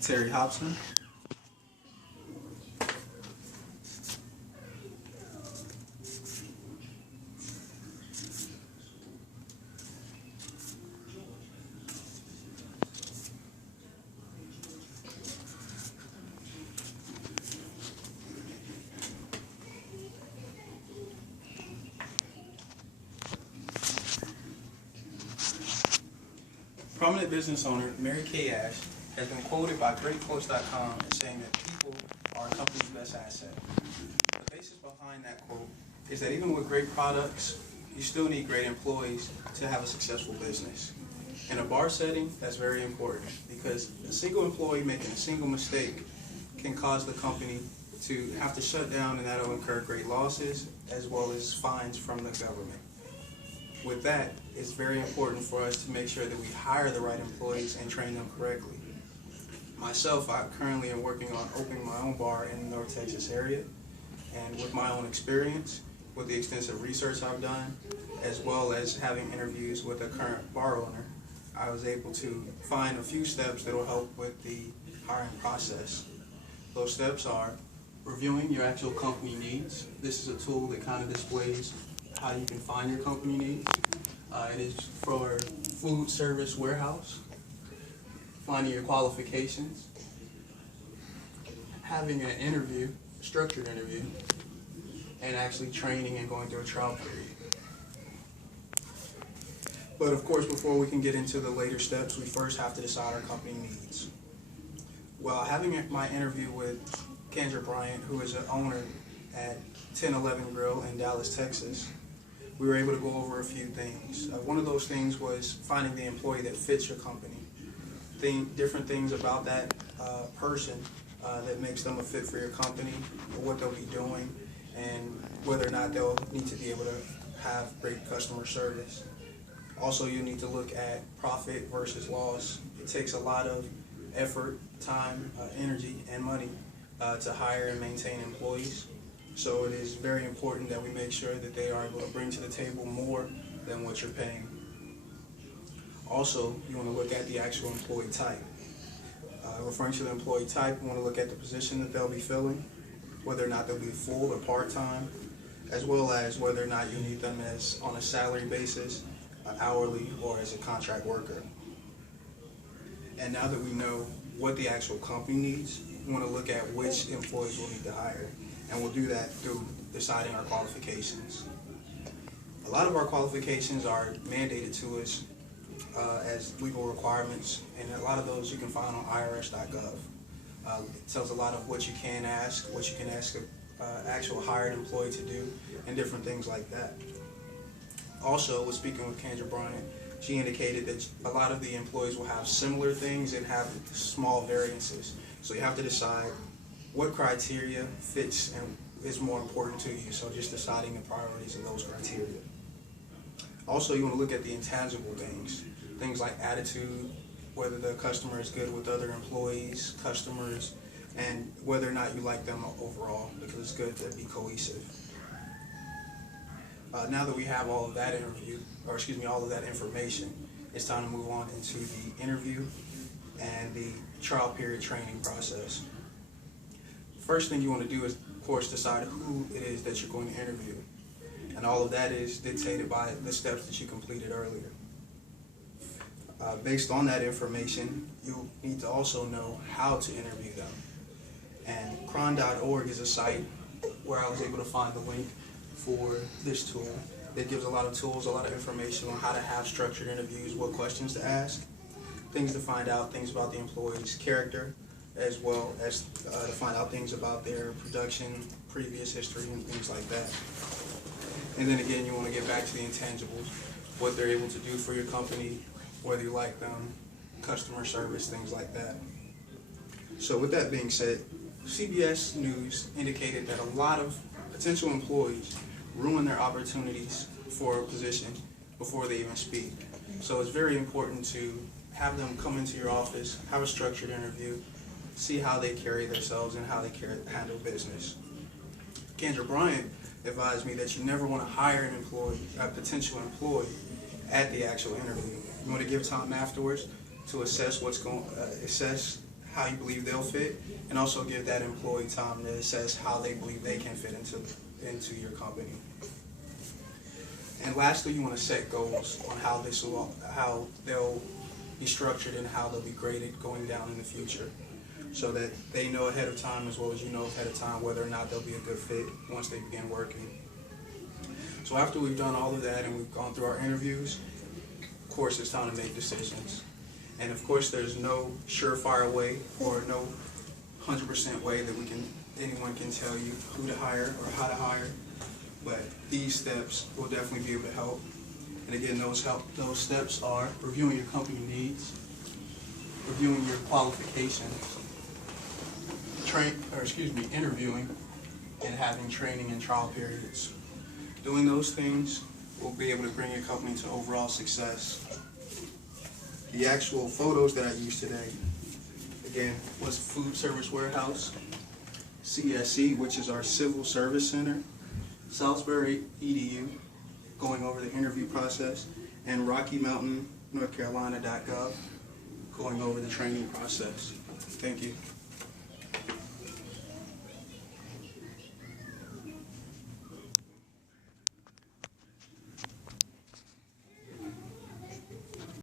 Terry Hopson. Prominent business owner Mary Kay Ash has been quoted by GreatQuotes.com as saying that people are a company's best asset. The basis behind that quote is that even with great products, you still need great employees to have a successful business. In a bar setting, that's very important because a single employee making a single mistake can cause the company to have to shut down, and that'll incur great losses as well as fines from the government. With that, it's very important for us to make sure that we hire the right employees and train them correctly. Myself, I currently am working on opening my own bar in the North Texas area, and with my own experience, with the extensive research I've done, as well as having interviews with a current bar owner, I was able to find a few steps that will help with the hiring process. Those steps are reviewing your actual company needs. This is a tool that kind of displays how you can find your company needs. It is for food service warehouse, finding your qualifications, having an interview, a structured interview, and actually training and going through a trial period. But of course, before we can get into the later steps, we first have to decide our company needs. While having my interview with Kendra Bryant, who is an owner at 1011 Grill in Dallas, Texas, we were able to go over a few things. One of those things was finding the employee that fits your company. Different things about that person that makes them a fit for your company, what they'll be doing, and whether or not they'll need to be able to have great customer service. Also, you need to look at profit versus loss. It takes a lot of effort, time, energy, and money to hire and maintain employees. So it is very important that we make sure that they are able to bring to the table more than what you're paying. Also, you want to look at the actual employee type. Referring to the employee type, you want to look at the position that they'll be filling, whether or not they'll be full or part-time, as well as whether or not you need them as on a salary basis, hourly, or as a contract worker. And now that we know what the actual company needs, we want to look at which employees we'll need to hire. And we'll do that through deciding our qualifications. A lot of our qualifications are mandated to us as legal requirements, and a lot of those you can find on irs.gov. It tells a lot of what you can ask, what you can ask an actual hired employee to do, and different things like that. Also, with speaking with Kendra Bryant, she indicated that a lot of the employees will have similar things and have small variances. So you have to decide what criteria fits and is more important to you. So just deciding the priorities of those criteria. Also, you want to look at the intangible things. Things like attitude, whether the customer is good with other employees, customers, and whether or not you like them overall, because it's good to be cohesive. Now that we have all of that all of that information, it's time to move on into the interview and the trial period training process. First thing you want to do is, of course, decide who it is that you're going to interview. And all of that is dictated by the steps that you completed earlier. Based on that information, you need to also know how to interview them. And cron.org is a site where I was able to find the link for this tool. It gives a lot of tools, a lot of information on how to have structured interviews, what questions to ask, things to find out, things about the employee's character, as well as to find out things about their production, previous history, and things like that. And then again, you want to get back to the intangibles, what they're able to do for your company, whether you like them, customer service, things like that. So with that being said, CBS News indicated that a lot of potential employees ruin their opportunities for a position before they even speak. So it's very important to have them come into your office, have a structured interview, see how they carry themselves and how they handle business. Kendra Bryant advised me that you never want to hire a potential employee at the actual interview. You want to give time afterwards to assess how you believe they'll fit, and also give that employee time to assess how they believe they can fit into your company. And lastly, you want to set goals on how they'll be structured and how they'll be graded going down in the future, so that they know ahead of time, as well as you know ahead of time, whether or not they'll be a good fit once they begin working. So after we've done all of that and we've gone through our interviews, of course it's time to make decisions. And of course there's no surefire way or no 100% way that anyone can tell you who to hire or how to hire, but these steps will definitely be able to help. And again, those steps are reviewing your company needs, reviewing your qualifications, interviewing, and having training and trial periods. Doing those things will be able to bring your company to overall success. The actual photos that I used today, again, was Food Service Warehouse, CSC, which is our Civil Service Center, Salisbury EDU, going over the interview process, and Rocky Mountain, North Carolina.gov, going over the training process. Thank you.